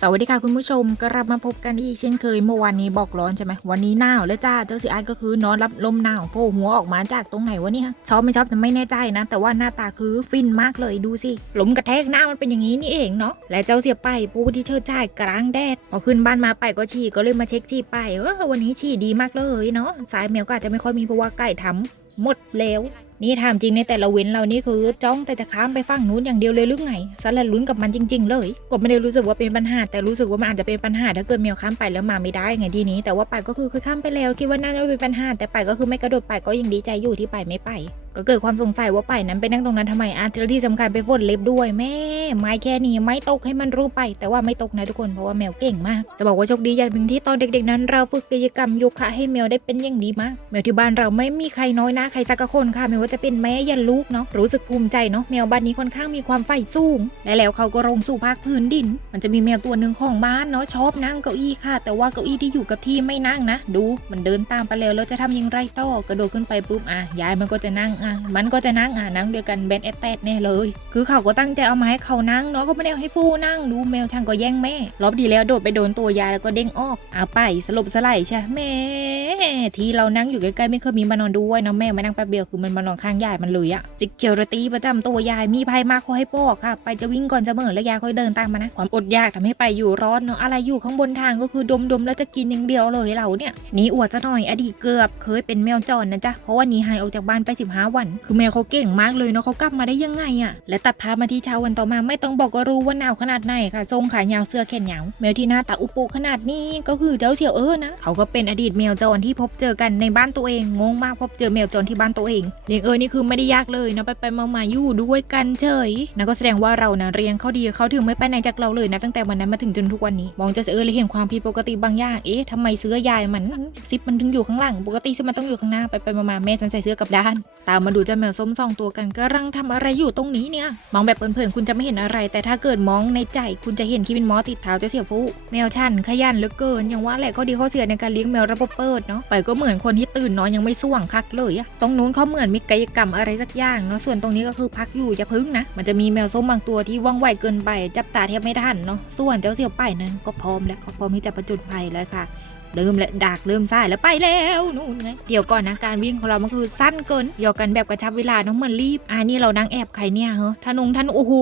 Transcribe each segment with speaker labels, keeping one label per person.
Speaker 1: สวัสดีค่ะคุณผู้ชมกลับมาพบกันอีกเช่นเคยเมื่อวานนี้บอกร้อนใช่ไหมวันนี้หนาวแล้วจ้าเจ้าสีไอายก็คือนอนรับลมหนาวโผล่หัวออกมาจากตรงไหนวะเนี่ยชอบไม่ชอบจะไม่แน่ใจนะ แต่ว่าหน้าตาคือฟินมากเลยดูสิลมกระแทกหน้ามันเป็นอย่างนี้นี่เองเนาะและเจ้าเสียไปผู้ที่เชิดจ่ายกลางแดดพอขึ้นบ้านมาไปก็ฉี่ก็เลยมาเช็คฉี่ไปเออวันนี้ฉี่ดีมากเลยเนาะสายแมวก็อาจจะไม่ค่อยมีเพราะว่าไก่ทำหมดแล้ว นี่ถามจริงในแต่ละเว้นเรานี่คือจ้องแต่จะข้ามไปฝั่งนู้นอย่างเดียวเลยหรือไงสลัดลุ้นกับมันจริง ๆ เลยก็ไม่ได้รู้สึกว่าเป็นปัญหา แต่รู้สึกว่ามันอาจจะเป็นปัญหาถ้าเกิดเมียวข้ามไปแล้วมาไม่ได้ไงทีนี้ แต่ว่าไปก็คือเคยข้ามไปแล้วคิดว่าน่าจะเป็นปัญหาแต่ไปก็คือไม่กระโดดไปก็ยังดีใจอยู่ที่ไปไม่ไป ก็เกิดความสงสัยว่าไปนั้นไปนั่งตรงนั้นทำไมอาร์ที่สำคัญไปฝนเล็บด้วยแม่ไม้แค่นี้ไม่ตกให้มันรู้ไป แต่ว่าไม่ตกนะทุกคนเพราะว่าแมวเก่งมาก จะบอกว่าโชคดีอย่างหนึ่งที่ตอนเด็กๆนั้น เราฝึกกิจกรรมโยคะให้แมวได้เป็นอย่างดีมากแมวที่บ้านเราไม่มีใครน้อยนะใครสักคนค่ะไม่ว่าจะเป็นแม่ยันลูกเนาะรู้สึกภูมิใจเนาะแมวบ้านนี้ค่อนข้างมีความใฝ่สูงและแล้วเขาก็ลงสู่ภาคพื้นดิน มันจะมีแมวตัวหนึ่งของบ้านเนาะชอบนั่งเก้าอี้ค่ะ แต่ว่าเก้าอี้ที่อยู่กับที่ไม่นั่งนะ ดูมันเดินตามไปแล้วแล้วจะทำอยังไรต่อกระโดดขึ้นไปปุ๊บอะยายมันก็จะนั่งอะมันก็จะนั่งอะนั่งด้วยกันแบนแอตแตดแน่เลย คือเขาก็ตั้งใจเอามาให้เขานั่งเนาะเขาไม่ได้เอาให้ฟูนั่งดูแมวช่างก็แย่งแม่รอบดีแล้วโดดไปโดนตัวยายแล้วก็เด้งออกอะไปสลบสไลด์ใช่แม่ที่เรานั่งอยู่ใกล้ๆไม่เคยมีมานอนด้วยนะแม่มานั่งแป๊บเดียวคือมันมานอนข้างยายมันเลยอะจิกเกียวรตีประจำตัวยายมีภัยมากขอให้ปอกค่ะ ไปจะวิ่งก่อนจะเหม่อแล้วยายค่อยเดินตามมานะความอดอยากทำให้ไปอยู่ร้อนเนาะอะไรอยู่ข้างบนทางก็คือดมๆแล้วจะกินอย่างเดียวเลยเราเนี่ยหนีอวดจะหน่อยอดีตเกือบเคยเป็นแมวจรนะจ๊ะเพราะว่าหนีหายออกจากบ้านไป 15วัน คือแมวเขาเก่งมากเลยเนาะเขากลับมาได้ยังไงอะและตัดภาพมาที่เช้าวันต่อมาไม่ต้องบอกก็รู้ว่าหนาวขนาดไหนค่ะทรงขายาวเสื้อแขนยาวแมวที่หน้าตาอุปุขนาดนี้ก็คือเจ้าเสี่ยวเออนะเขาก็เป็นอดีตแมวจรที่พบเจอกันในบ้านตัวเองงงมากพบเจอแมวจรที่บ้านตัวเองเลี้ยงเออนี่คือไม่ได้ยากเลยนะไปไปมามาอยู่ด้วยกันเฉยนั่นก็แสดงว่าเรานะเรียงเขาดีเขาถึงไม่ไปไหนจากเราเลยนะตั้งแต่วันนั้นมาถึงจนทุกวันนี้มองเจะเออเลยเห็นความผิดปกติบางอย่างเอ๊ะทำไมเสื้อยายมันซิปมันถึงอยู่ข้างหลังปกติซิมันต้องอยู่ข้างหน้าไปไปมามาแม่ฉันใส่เสื้อกับด้าน ตามมาดูเจ้าแมวส้มสองตัวกันกำลังทำอะไรอยู่ตรงนี้เนี่ย มองแบบเพลินๆคุณจะไม่เห็นอะไร แต่ถ้าเกิดมองในใจ คุณจะเห็นคีบินมอสติดเท้าเจะเสียฟูแมวชันขยันเหลือเกินอย่างว่าแหละก็ดีข้อเสียในการเลี้ยงแมวระบบเปิดเนาะไปก็เหมือนคนที่ตื่นนอนยังไม่สว่างคักเลยอะตรงนู้นเขาเหมือนมีกายกรรมอะไรสักอย่างเนาะส่วนตรงนี้ก็คือพักอยู่จะพึ่งนะมันจะมีแมวส้มบางตัวที่ว่องไวเกินไป จับตาแทบไม่ทันเนาะส่วนเจ้าเสี่ยวไปนั้นก็พร้อมแล้วเขาพร้อมที่จะประจุภัยแล้วค่ะ เริ่มและดากเริ่มซายแล้วไปแล้วนู่นไงเดี๋ยวก่อนนะการวิ่งของเรามันคือสั้นเกินหยอกกันแบบกระชับเวลาน้องเหมือนรีบอ่านี่เรานั่งแอบใครเนี่ยเฮ้ท่านงท่านโอ้โห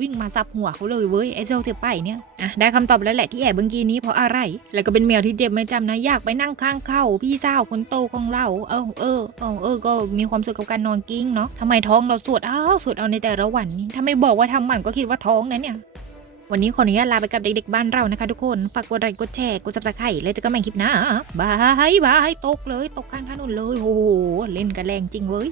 Speaker 1: วิ่งมาซับหัวเขาเลยเว้ยไอเจ้าเสียไปเนี่ยอะได้คำตอบแล้วแหละที่แอบเมื่อกี้นี้เพราะอะไร แล้วก็เป็นแมวที่เจ็บไม่จำนะอยากไปนั่งข้างเข้า พี่สาวคนโตของเราเออเออเออเออก็มีความสุขกับการนอนกิ้งเนาะทำไมท้องเราสวดอ้าวสวดเอาในแต่ละวันนี่ถ้าไม่บอกว่าทำหมันก็คิดว่าท้องนะเนี่ย วันนี้ขออนุญาตลาไปกับเด็กๆบ้านเรานะคะทุกคน ฝากกดไลค์กดแชร์กดซับสไครต์แล้วจะก็แม่งคลิปน้าบายบายตกเลย ตกข้างถนนเลยโอ้โหเล่นกันแรงจริงเว้ย